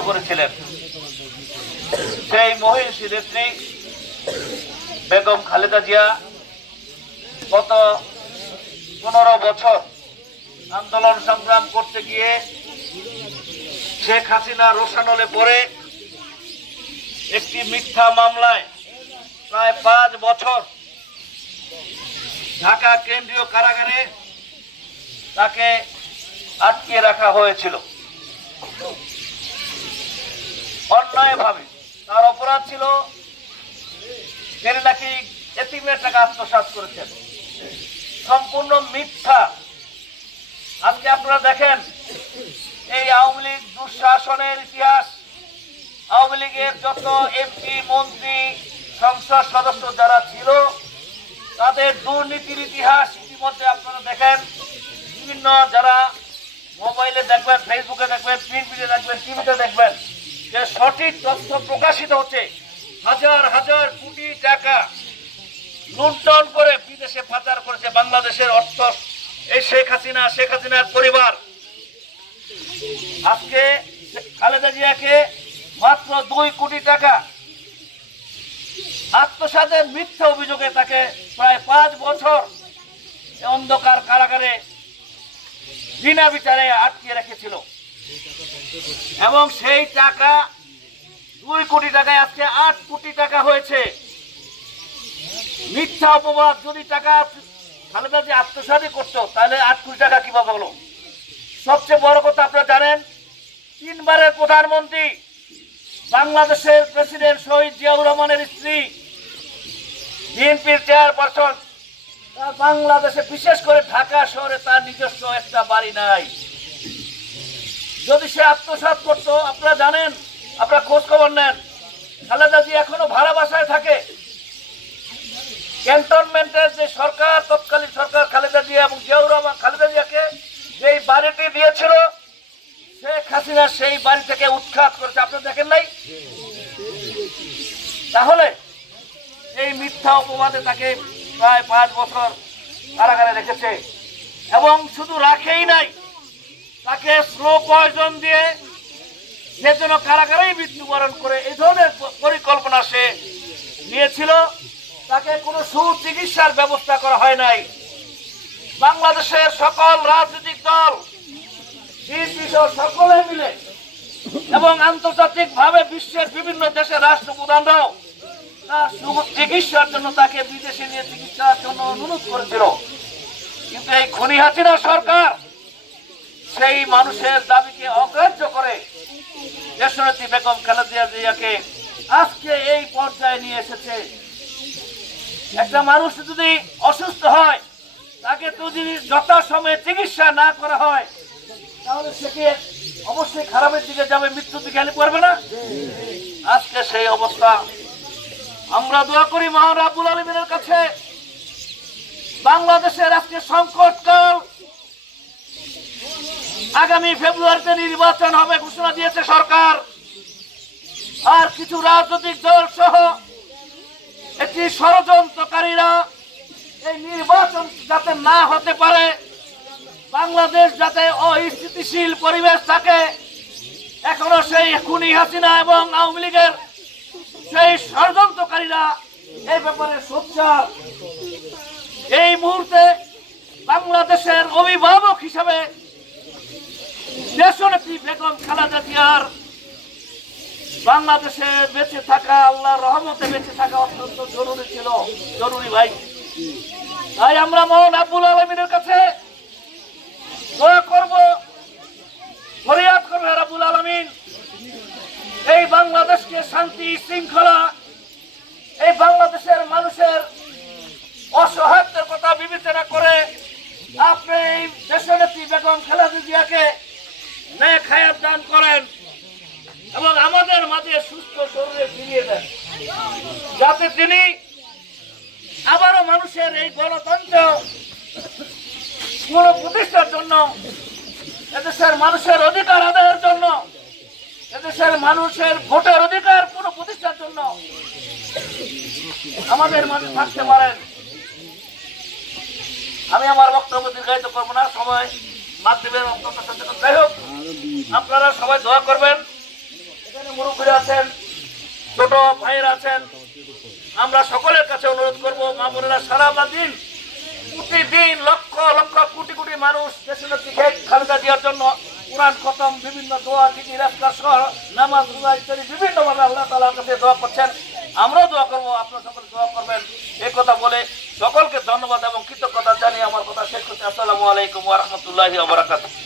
করেছিলেন সেই মহিষী নেত্রী বেগম খালেদা জিয়া গত 15 বছর আন্দোলন সংগ্রাম করতে গিয়ে শেখ হাসিনা রোষানলে পড়ে একটি মিথ্যা মামলায় প্রায় 5 বছর ঢাকা কেন্দ্রীয় কারাগারে তাকে আটকে রাখা হয়েছিল। অন্যায়ভাবে তার অপরাধ ছিল তিনি নাকি এতিমের টাকা আত্মসাৎ করেছেন। সম্পূর্ণ মিথ্যা। আজকে আপনারা দেখেন এই আওয়ামী লীগ দুঃশাসনের ইতিহাস, আওয়ামী লীগের যত এমপি মন্ত্রী সংসদ সদস্য যারা ছিল তাদের দুর্নীতির ইতিহাস ইতিমধ্যে আপনারা দেখেন। বিভিন্ন যারা মোবাইলে দেখবেন, ফেসবুকে দেখবেন, প্রিন্ট মিডিয়া দেখবেন, টিভিতে দেখবেন যে সঠিক তথ্য প্রকাশিত হচ্ছে। হাজার হাজার কোটি টাকা লুণ্ঠন করে বিদেশে পাচার করেছে বাংলাদেশের অর্থ এই শেখ হাসিনার পরিবার। আজকে খালেদা জিয়াকে মাত্র 2 কোটি টাকা আত্মসাতের মিথ্যা অভিযোগে তাকে প্রায় 5 বছর অন্ধকার কারাগারে বিনা বিচারে আটকে রেখেছিল এবং সেই টাকা 2 কোটি টাকায় আজকে 8 কোটি টাকা হয়েছে। মিথ্যা অপবাদ। যদি টাকা খালেদা জিয়া আত্মসাৎই করতো তাহলে 8 কোটি টাকা কিভাবে হলো? সবচেয়ে বড় কথা আপনারা জানেন, 3 বারের প্রধানমন্ত্রী বাংলাদেশের প্রেসিডেন্ট শহীদ জিয়াউর রহমানের স্ত্রী, বিএনপির চেয়ারপারসন, বাংলাদেশে বিশেষ করে ঢাকা শহরে তার নিজস্ব একটা বাড়ি নাই। যদি সে আত্মসাৎ করতো, আপনারা জানেন, আপনারা খোঁজ খবর নেন, খালেদা জিয়া এখনো ভাড়া বাসায় থাকে। ক্যান্টনমেন্টের যে সরকার, তৎকালীন সরকার খালেদা জিয়া এবং জিয়াউর রহমান খালেদা জিয়াকে যেই বাড়িটি দিয়েছিল শেখ হাসিনা সেই বাড়ি থেকে উৎখাত করেছে। আপনারা দেখেন নাই? তাহলে এই মিথ্যা অপবাদে তাকে প্রায় 5 বছর কারাগারে রেখেছে এবং শুধু রাখেই নাই, তাকে স্লো পয়জন দিয়ে সে যেন কারাগারেই মৃত্যুবরণ করে এই ধরনের পরিকল্পনা সে নিয়েছিল। তাকে কোনো সুচিকিৎসার ব্যবস্থা করা হয় নাই। বাংলাদেশের সকল রাজনৈতিক দল, সকলে মিলে এবং আন্তর্জাতিকভাবে বিশ্বের বিভিন্ন দেশের রাষ্ট্রপ্রধানরাও তার চিকিৎসার জন্য তাকে বিদেশে নিয়ে চিকিৎসার জন্য অনুরোধ করেছিল। কিন্তু এই খুনি হাসিনা সরকার সেই মানুষের দাবিকে অগ্রাহ্য করে দেশনেত্রী বেগম খালেদা জিয়াকে আজকে এই পর্যায়ে নিয়ে এসেছে। একটা মানুষ যদি অসুস্থ হয় তাকে তো যদি যথাসময়ে চিকিৎসা না করা হয় তাহলে সেকে অবশ্যই খারাপের দিকে যাবে, মৃত্যুর দিকে হেলে পড়বে না। আজকে সেই অবস্থা। আমরা দোয়া করি মহান রাব্বুল আলামিনের কাছে, বাংলাদেশের আজকে সংকটকাল, আগামী ফেব্রুয়ারিতে নির্বাচন হবে ঘোষণা দিয়েছে সরকার। আর কিছু রাজনৈতিক দল সহ একটি ষড়যন্ত্রকারীরা এই নির্বাচন যাতে না হতে পারে, বাংলাদেশ যাতে অস্থিতিশীল পরিবেশ থাকে, এখনো সেই খুনি হাসিনা এবং আওয়ামী লীগের সেই ষড়যন্ত্রকারীরা এই ব্যাপারে সোচ্চার। এই মুহূর্তে বাংলাদেশের অভিভাবক হিসেবে দেশনেত্রী বেগম খালেদা জিয়ার বাংলাদেশে বেঁচে থাকা, আল্লাহর রহমতে বেঁচে থাকা অত্যন্ত জরুরি ছিল, জরুরি ভাই। তাই আমরা মহান রাব্বুল আলামিনের কাছে দোয়া করব, ফরিয়াদ করব, হে রাব্বুল আলামিন এই বাংলাদেশকে শান্তি শৃঙ্খলা, এই বাংলাদেশের মানুষের অসহায়তার কথা বিবেচনা করে আপনি এই দেশনেত্রী বেগম খালেদা জিয়াকে নেক হায়াত দান করেন এবং আমাদের মাঝে সুস্থ শরীরে ফিরিয়ে দেন, যাতে তিনি আবারও মানুষের এই গণতন্ত্র পুনঃপ্রতিষ্ঠার জন্য, এদেশের মানুষের অধিকার আদায়ের জন্য, এদেশের মানুষের ভোটের অধিকার পুনঃপ্রতিষ্ঠার জন্য আমাদের মাঝে থাকতে পারেন। আমি আমার বক্তব্য দীর্ঘায়িত করবো না, সময় মাধ্যমের অত্যন্ত সচেতন। যাই হোক, আপনারা সবাই দোয়া করবেন আছেন, ছোট ভাইয়েরা আছেন, আমরা সকলের কাছে অনুরোধ করব, মা বোনেরা সারা দিন প্রতিদিন লক্ষ লক্ষ কোটি কোটি মানুষ দেশনেত্রী শেখ খালেদা জিয়ার জন্য কোরআন খতম, বিভিন্ন দোয়া, জিকির, আজকার সহ নামাজ, রোজা ইত্যাদি বিভিন্নভাবে আল্লাহ তাআলার কাছে দোয়া করছেন। আমরাও দোয়া করবো, আপনারা সকলে দোয়া করবেন। এই কথা বলে সকলকে ধন্যবাদ এবং কৃতজ্ঞতা জানিয়ে আমার কথা শেষ করছি। আসসালামু আলাইকুম ওয়া রাহমাতুল্লাহি ওয়া বারাকাতুহু।